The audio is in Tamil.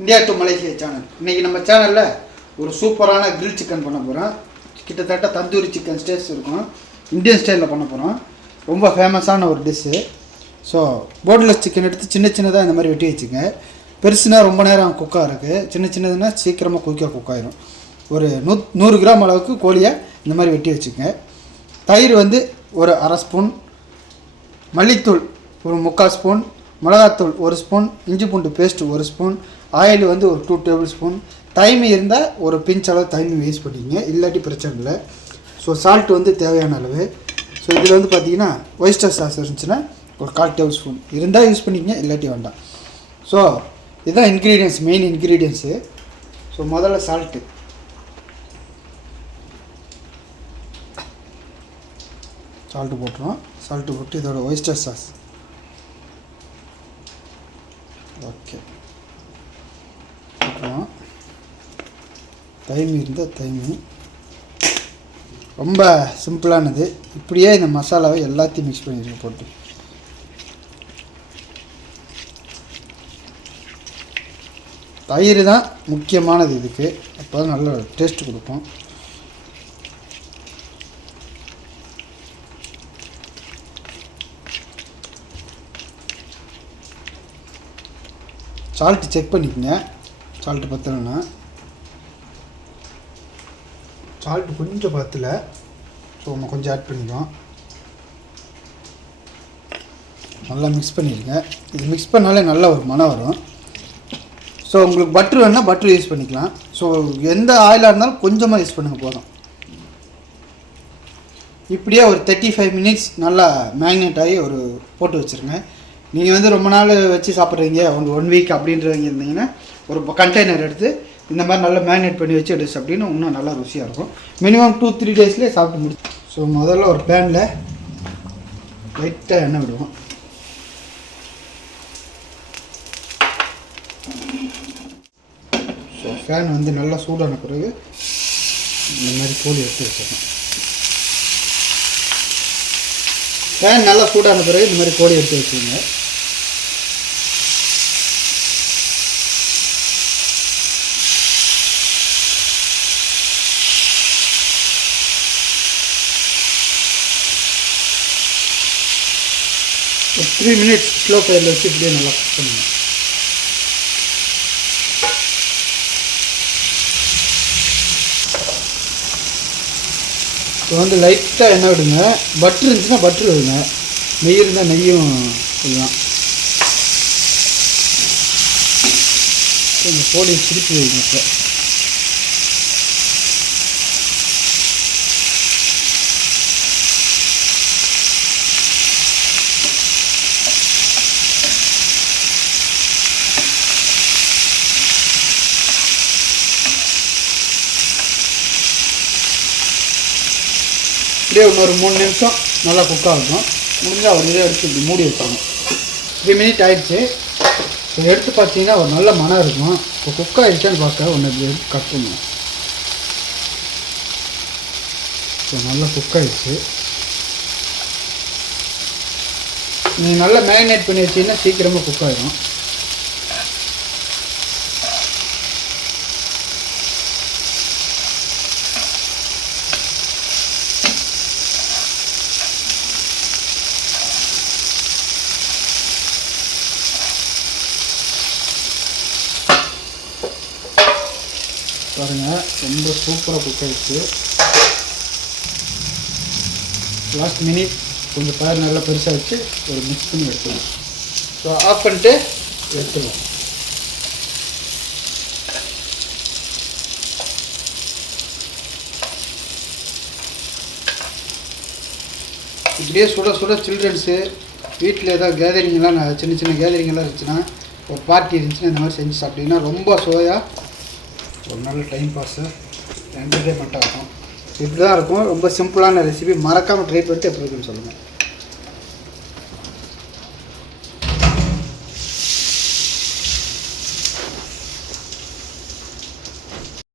India to Malaysia channel. இன்றைக்கி நம்ம சேனலில் ஒரு சூப்பரான கிரில் சிக்கன் பண்ண போகிறோம். கிட்டத்தட்ட தந்தூரி சிக்கன் ஸ்டேஸ் இருக்கும். இந்தியன் ஸ்டைலில் பண்ண போகிறோம். ரொம்ப ஃபேமஸான ஒரு டிஷ்ஷு. ஸோ போன்லெஸ் சிக்கன் எடுத்து சின்ன சின்னதாக இந்த மாதிரி வெட்டி வச்சுங்க. பெருசுனா ரொம்ப நேரம் குக்காக இருக்குது, சின்ன சின்னதுன்னா சீக்கிரமாக குக் ஆகிடும். ஒரு 100 கிராம் அளவுக்கு கோழியை இந்த மாதிரி வெட்டி வச்சுக்கோங்க. தயிர் வந்து ஒரு அரை ஸ்பூன், மல்லித்தூள் ஒரு 3/4 ஸ்பூன், மிளகாத்தூள் 1 ஸ்பூன், இஞ்சி பூண்டு பேஸ்ட்டு 1 ஸ்பூன், ஆயில் வந்து ஒரு 2 டேபிள் ஸ்பூன், தைமி இருந்தால் ஒரு பிஞ்ச் அளவு தைமி யூஸ் பண்ணிக்கங்க, இல்லாட்டி பிரச்சனை இல்லை. ஸோ சால்ட் வந்து தேவையான அளவு. ஸோ இதில் வந்து பார்த்திங்கன்னா ஒயிஸ்டர் சாஸ் இருந்துச்சுன்னா ஒரு 1/4 டேபிள் ஸ்பூன் இருந்தால் யூஸ் பண்ணிக்கங்க, இல்லாட்டி வேண்டாம். ஸோ இதுதான் இன்க்ரீடியன்ஸ், மெயின் இன்க்ரீடியன்ஸு. ஸோ முதல்ல சால்ட்டு போட்டுருவோம். சால்ட்டு போட்டு இதோட ஒயிஸ்டர் சாஸ் ஓகே போட்டுருவோம். தைமி இருந்தால் தைமி. ரொம்ப சிம்பிளானது. இப்படியே இந்த மசாலாவை எல்லாத்தையும் மிக்ஸ் பண்ணிடுங்க போட்டு. தயிர் தான் முக்கியமானது இதுக்கு, அப்போ தான் நல்ல டேஸ்ட்டு கொடுக்கும். சால்ட்டு செக் பண்ணிக்கங்க, சால்ட்டு பத்தலைன்னா. சால்ட்டு கொஞ்சம் பத்தலை, ஸோ நம்ம கொஞ்சம் ஆட் பண்ணிக்கலாம். நல்லா மிக்ஸ் பண்ணிடுங்க. இது மிக்ஸ் பண்ணாலே நல்ல ஒரு மனம் வரும். ஸோ உங்களுக்கு பட்ரு வேணால் பட்ரு யூஸ் பண்ணிக்கலாம். ஸோ எந்த ஆயிலாக இருந்தாலும் கொஞ்சமாக யூஸ் பண்ணுங்கள் போதும். இப்படியே ஒரு 35 மினிட்ஸ் நல்லா மேக்னேட் ஆகி ஒரு போட்டு வச்சுருங்க. நீங்கள் வந்து ரொம்ப நாள் வச்சு சாப்பிட்றீங்க, உங்கள் 1 வீக் அப்படின்றவங்க இருந்தீங்கன்னா ஒரு கண்டெய்னர் எடுத்து இந்த மாதிரி நல்லா மேக்னேட் பண்ணி வச்சு எடுத்து அப்படின்னு இன்னும் நல்லா ருசியாக இருக்கும். மினிமம் 2-3 டேஸ்லேயே சாப்பிட்டு முடிச்சு. ஸோ முதல்ல ஒரு பேனில் லைட்டாக எண்ணெய் விடுவோம். ஸோ ஃபேன் வந்து நல்லா சூடான பிறகு இந்த மாதிரி கோழி எடுத்து வச்சிடணும். ஃபேன் நல்லா சூடான பிறகு இந்த மாதிரி கோழி எடுத்து வச்சுக்கோங்க. ஒரு 3 மினிட்ஸ் ஸ்லோ ஃபயரில் வச்சு இப்படியே நல்லா குக் பண்ணுங்க. இப்போ வந்து லைட்டாக எண்ணெய் விடுங்க. பட்ரு இருந்துச்சுன்னா பட்ரு விடுங்க, நெய் இருந்தால் நெய்யும் விடலாம். இந்த கோழியை திருப்பி வைங்க. இப்படியே இன்னொரு 3 நிமிஷம் நல்லா குக் ஆகணும். முடிஞ்சால் ஒரு இதை எடுத்து இப்படி மூடி வச்சிடணும். 3 மினிட் ஆகிடுச்சு. ஸோ எடுத்து பார்த்தீங்கன்னா ஒரு நல்ல மனம் இருக்கும். இப்போ குக் ஆகிடுச்சான்னு பார்க்க ஒன்று இப்படி எடுத்து கட் பண்ணுவோம். ஸோ நல்லா குக் ஆகிடுச்சு. நீங்கள் நல்லா மேரினேட் பண்ணி வச்சிங்கன்னா சீக்கிரமாக குக் ஆகிடும். பாருங்கள், ரொம்ப சூப்பராக குக் ஆகிடுச்சு. லாஸ்ட் மினிட் கொஞ்சம் ஃபயர் நல்லா பெருசாக வச்சு ஒரு மிக்ஸ் பண்ணி எடுத்துக்கலாம். ஸோ ஆஃப் பண்ணிட்டு எடுத்துக்கலாம். இப்படியே சுட சுட சில்ட்ரன்ஸு வீட்டில் ஏதாவது கேதரிங்கெலாம் சின்ன சின்ன கேதரிங்கெல்லாம் இருந்துச்சுன்னா, ஒரு பார்ட்டி இருந்துச்சுன்னா இந்த மாதிரி செஞ்சு சாப்பிட்டிங்கன்னா ரொம்ப சுவையாக ஒரு நல்ல டைம் பாஸு, என்டர்டைன்மெண்ட்டாக இருக்கும். இப்படி தான் இருக்கும். ரொம்ப சிம்பிளான ரெசிபி. மறக்காமல் ட்ரை பண்ணிட்டு எப்படி இருக்குன்னு சொல்லுங்கள்.